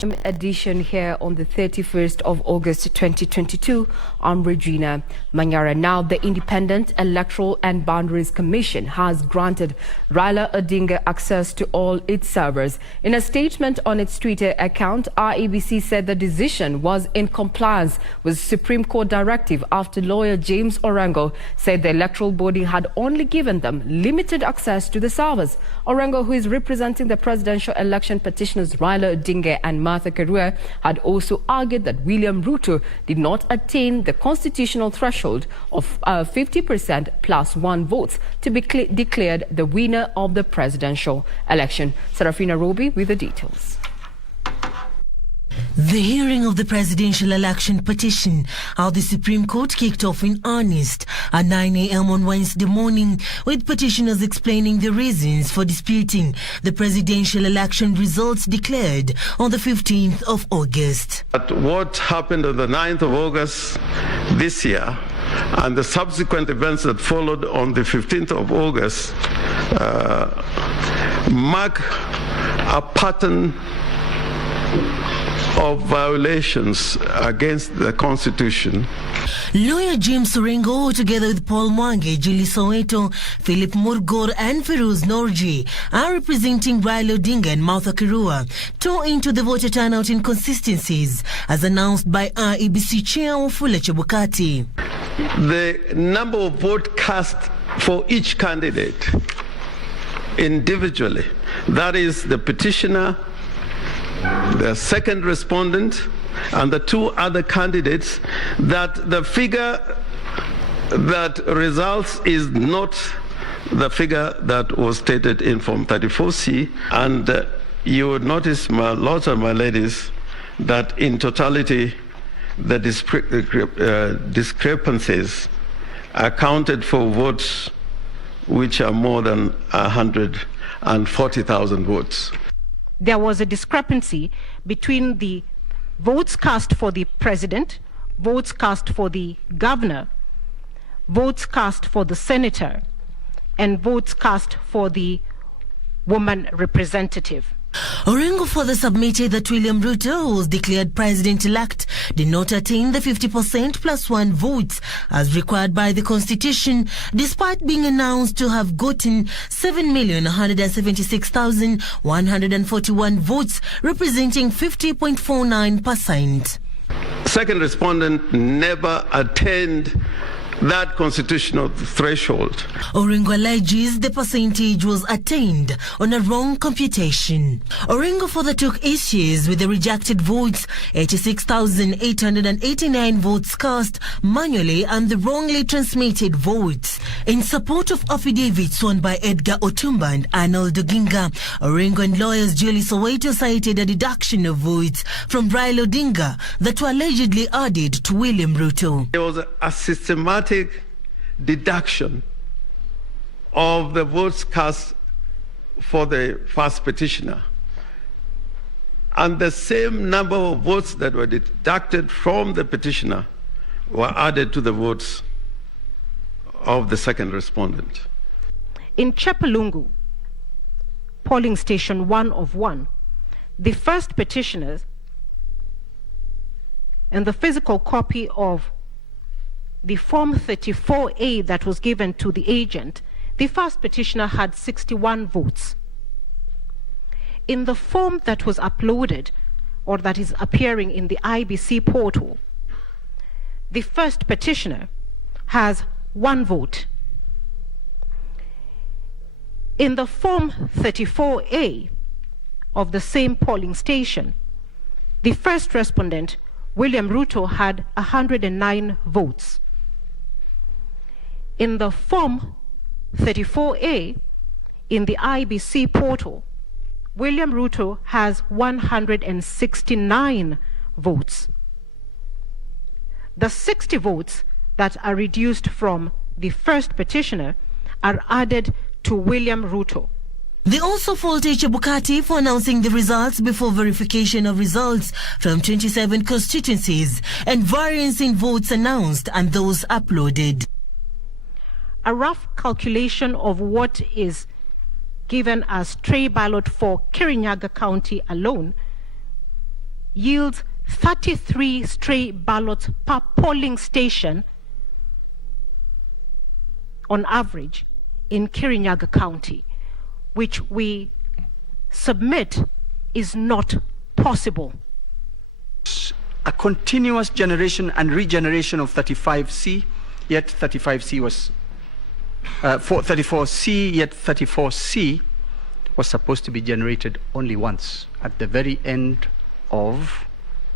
Edition here on the 31st of August 2022. I'm Regina Manyara. Now, the Independent Electoral and Boundaries Commission has granted Raila Odinga access to all its servers. In a statement on its Twitter account, IEBC said the decision was in compliance with Supreme Court directive after lawyer James Orengo said the electoral body had only given them limited access to the servers. Orengo, who is representing the presidential election petitioners Raila Odinga and Martha Karua, had also argued that William Ruto did not attain the constitutional threshold of 50% plus one votes to be declared the winner of the presidential election. Serafina Robi with the details. The hearing of the presidential election petition at the Supreme Court kicked off in earnest at 9 a.m. on Wednesday morning, with petitioners explaining the reasons for disputing the presidential election results declared on the 15th of August. What happened on the 9th of August this year and the subsequent events that followed on the 15th of August mark a pattern of violations against the Constitution. Lawyer James Orengo, together with Paul Mwangi, Julie Soweto, Philip Murgor and Feroz Norji, are representing Raila Odinga and Martha Karua, tore into the voter turnout inconsistencies as announced by IEBC Chair Wafula Chebukati. The number of votes cast for each candidate individually, that is the petitioner, the second respondent, and the two other candidates, that the figure that results is not the figure that was stated in Form 34C. And you would notice, my lords and my ladies, that in totality, the discrepancies accounted for votes which are more than 140,000 votes. There was a discrepancy between the votes cast for the president, votes cast for the governor, votes cast for the senator, and votes cast for the woman representative. Orengo further submitted that William Ruto, who was declared president-elect, did not attain the 50% plus one votes as required by the Constitution, despite being announced to have gotten 7,176,141 votes, representing 50.49%. Second respondent never attained that constitutional threshold. Orengo alleges the percentage was attained on a wrong computation. Orengo further took issues with the rejected votes, 86,889 votes cast manually, and the wrongly transmitted votes. In support of affidavits sworn by Edgar Otumba and Arnold Oginga, Orengo and lawyers Julie Soweto cited a deduction of votes from Raila Odinga that were allegedly added to William Ruto. There was a systematic deduction of the votes cast for the first petitioner, and the same number of votes that were deducted from the petitioner were added to the votes of the second respondent. In Chepalungu, polling station 1 of 1, the first petitioners and the physical copy of the Form 34A that was given to the agent, the first petitioner had 61 votes. In the form that was uploaded, or that is appearing in the IBC portal, the first petitioner has 1 vote. In the Form 34A of the same polling station, the first respondent, William Ruto, had 109 votes. In the Form 34A in the IBC portal, William Ruto has 169 votes. The 60 votes that are reduced from the first petitioner are added to William Ruto. They also faulted Chebukati for announcing the results before verification of results from 27 constituencies and variance in votes announced and those uploaded. A rough calculation of what is given as stray ballot for Kirinyaga County alone yields 33 stray ballots per polling station on average in Kirinyaga County, which we submit is not possible. A continuous generation and regeneration of 35C, yet 35C was 34C, yet 34C was supposed to be generated only once at the very end of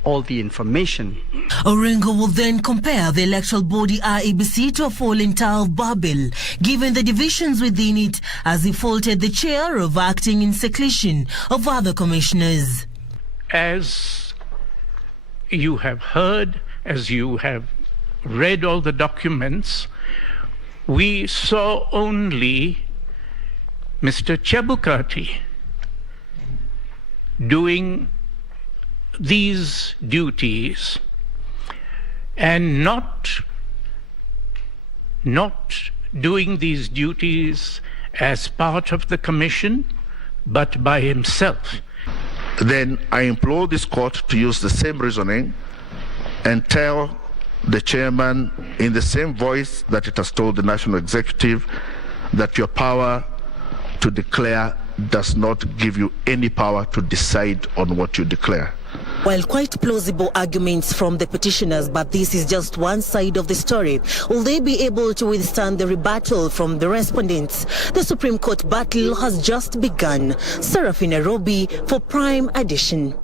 all the information. Orengo will then compare the electoral body IEBC to a falling Tower of Babel, given the divisions within it, as he faulted the chair of acting in seclusion of other commissioners. As you have heard, as you have read all the documents, we saw only Mr. Chebukati doing these duties and not doing these duties as part of the commission, but by himself. Then I implore this court to use the same reasoning and tell the chairman in the same voice that it has told the national executive that your power to declare does not give you any power to decide on what you declare. While quite plausible arguments from the petitioners, but this is just one side of the story. Will they be able to withstand the rebuttal from the respondents? The Supreme Court battle has just begun. Serafina Robi for Prime Edition.